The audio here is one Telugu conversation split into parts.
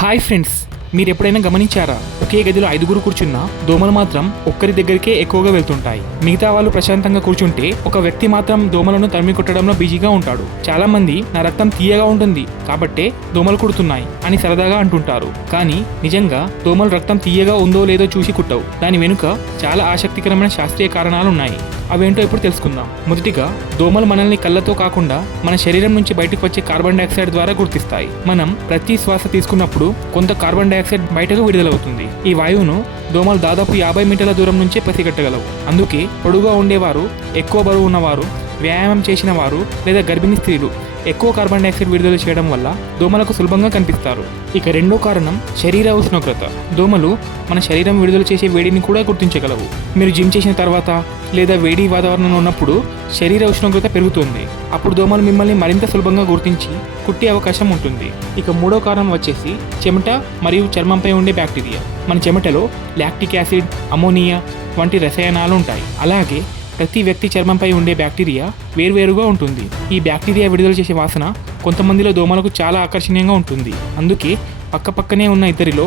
హాయ్ ఫ్రెండ్స్, మీరు ఎప్పుడైనా గమనించారా? ఒకే గదిలో 5గురు కూర్చున్నా దోమలు మాత్రం ఒక్కరి దగ్గరికే ఎక్కువగా వెళ్తుంటాయి. మిగతా వాళ్ళు ప్రశాంతంగా కూర్చుంటే ఒక వ్యక్తి మాత్రం దోమలను తరిమి కొట్టడంలో బిజీగా ఉంటాడు. చాలా మంది నా రక్తం తీయగా ఉంటుంది కాబట్టే దోమలు కుడుతున్నాయి అని సరదాగా అంటుంటారు. కానీ నిజంగా దోమలు రక్తం తీయగా ఉందో లేదో చూసి కుట్టవు. దాని వెనుక చాలా ఆసక్తికరమైన శాస్త్రీయ కారణాలు ఉన్నాయి. అవేంటో ఇప్పుడు తెలుసుకుందాం. మొదటిగా, దోమలు మనల్ని కళ్ళతో కాకుండా మన శరీరం నుంచి బయటకు వచ్చే కార్బన్ డైఆక్సైడ్ ద్వారా గుర్తిస్తాయి. మనం ప్రతి శ్వాస తీసుకున్నప్పుడు కొంత కార్బన్ డైఆక్సైడ్ బయటకు విడుదలవుతుంది. ఈ వాయువును దోమలు దాదాపు 50 మీటర్ల దూరం నుంచే పసిగట్టగలవు. అందుకే పొడుగా ఉండేవారు, ఎక్కువ బరువు ఉన్నవారు, వ్యాయామం చేసిన వారు లేదా గర్భిణీ స్త్రీలు ఎక్కువ కార్బన్ డైఆక్సైడ్ విడుదల చేయడం వల్ల దోమలకు సులభంగా కనిపిస్తారు. ఇక రెండో కారణం శరీర ఉష్ణోగ్రత. దోమలు మన శరీరం విడుదల చేసే వేడిని కూడా గుర్తించగలవు. మీరు జిమ్ చేసిన తర్వాత లేదా వేడి వాతావరణంలో ఉన్నప్పుడు శరీర ఉష్ణోగ్రత పెరుగుతుంది. అప్పుడు దోమలు మిమ్మల్ని మరింత సులభంగా గుర్తించి కుట్టే అవకాశం ఉంటుంది. ఇక మూడో కారణం వచ్చేసి చెమట మరియు చర్మంపై ఉండే బ్యాక్టీరియా. మన చెమటలో లాక్టిక్ యాసిడ్, అమోనియా వంటి రసాయనాలు ఉంటాయి. అలాగే ప్రతి వ్యక్తి చర్మంపై ఉండే బ్యాక్టీరియా వేరువేరుగా ఉంటుంది. ఈ బ్యాక్టీరియా విడుదల చేసే వాసన కొంతమందిలో దోమలకు చాలా ఆకర్షణీయంగా ఉంటుంది. అందుకే పక్కపక్కనే ఉన్న ఇద్దరిలో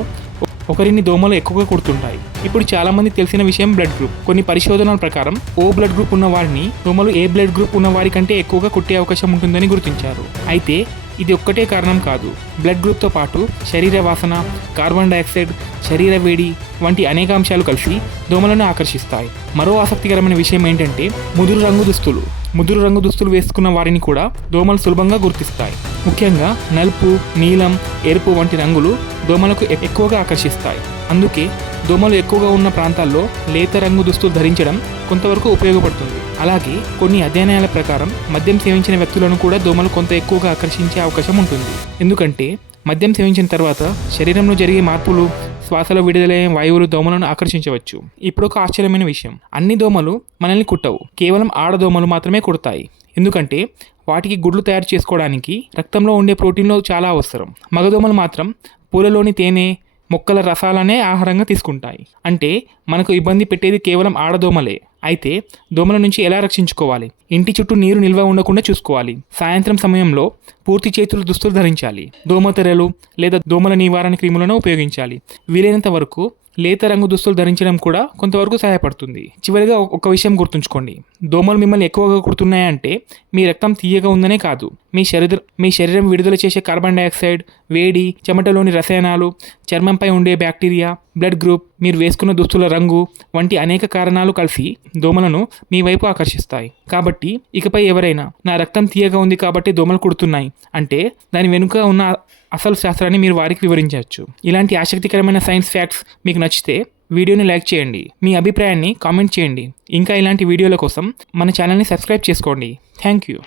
ఒకరిని దోమలు ఎక్కువగా కుడుతుంటాయి. ఇప్పుడు చాలా మంది తెలిసిన విషయం బ్లడ్ గ్రూప్. కొన్ని పరిశోధనల ప్రకారం ఓ బ్లడ్ గ్రూప్ ఉన్న వారిని దోమలు ఏ బ్లడ్ గ్రూప్ ఉన్న వారి కంటే ఎక్కువగా కుట్టే అవకాశం ఉంటుందని గుర్తించారు. అయితే ఇది ఒక్కటే కారణం కాదు. బ్లడ్ గ్రూప్తో పాటు శరీర వాసన, కార్బన్ డైఆక్సైడ్, శరీర వేడి వంటి అనేక అంశాలు కలిసి దోమలను ఆకర్షిస్తాయి. మరో ఆసక్తికరమైన విషయం ఏంటంటే ముదురు రంగు దుస్తులు వేసుకున్న వారిని కూడా దోమలు సులభంగా గుర్తిస్తాయి. ముఖ్యంగా నలుపు, నీలం, ఎరుపు వంటి రంగులు దోమలకు ఎక్కువగా ఆకర్షిస్తాయి. అందుకే దోమలు ఎక్కువగా ఉన్న ప్రాంతాల్లో లేత రంగు దుస్తులు ధరించడం కొంతవరకు ఉపయోగపడుతుంది. అలాగే కొన్ని అధ్యయనాల ప్రకారం మద్యం సేవించిన వ్యక్తులను కూడా దోమలు కొంత ఎక్కువగా ఆకర్షించే అవకాశం ఉంటుంది. ఎందుకంటే మద్యం సేవించిన తర్వాత శరీరంలో జరిగే మార్పులు, శ్వాసలో విడుదలయ్యే వాయువులు దోమలను ఆకర్షించవచ్చు. ఇప్పుడు ఒక ఆశ్చర్యమైన విషయం, అన్ని దోమలు మనల్ని కుట్టవు. కేవలం ఆడదోమలు మాత్రమే కుడతాయి. ఎందుకంటే వాటికి గుడ్లు తయారు చేసుకోవడానికి రక్తంలో ఉండే ప్రోటీన్లు చాలా అవసరం. మగదోమలు మాత్రం పూలలోని తేనె, మొక్కల రసాలనే ఆహారంగా తీసుకుంటాయి. అంటే మనకు ఇబ్బంది పెట్టేది కేవలం ఆడదోమలే. అయితే దోమల నుంచి ఎలా రక్షించుకోవాలి? ఇంటి చుట్టూ నీరు నిల్వ ఉండకుండా చూసుకోవాలి. సాయంత్రం సమయంలో పూర్తి చేతుల దుస్తులు ధరించాలి. దోమతెరలు లేదా దోమల నివారణ క్రీములను ఉపయోగించాలి. వీలైనంత వరకు లేత రంగు దుస్తులు ధరించడం కూడా కొంతవరకు సహాయపడుతుంది. చివరిగా ఒక విషయం గుర్తుంచుకోండి, దోమలు మిమ్మల్ని ఎక్కువగా కుడుతున్నాయంటే మీ రక్తం తీయగా ఉందనే కాదు, మీ శరీరం విడుదల చేసే కార్బన్ డైఆక్సైడ్, వేడి, చెమటలోని రసాయనాలు, చర్మంపై ఉండే బ్యాక్టీరియా, బ్లడ్ గ్రూప్, మీరు వేసుకున్న దుస్తుల రంగు వంటి అనేక కారణాలు కలిసి దోమలను మీ వైపు ఆకర్షిస్తాయి. కాబట్టి ఇకపై ఎవరైనా నా రక్తం తీయగా ఉంది కాబట్టి దోమలు కుడుతున్నాయి అంటే దాని వెనుక ఉన్న అసలు శాస్త్రాన్ని మీరు వారికి వివరించవచ్చు. ఇలాంటి ఆసక్తికరమైన సైన్స్ ఫ్యాక్ట్స్ మీకు నచ్చితే వీడియోని లైక్ చేయండి. మీ అభిప్రాయాన్ని కామెంట్ చేయండి. ఇంకా ఇలాంటి వీడియోల కోసం మన ఛానల్ని సబ్స్క్రైబ్ చేసుకోండి. Thank you.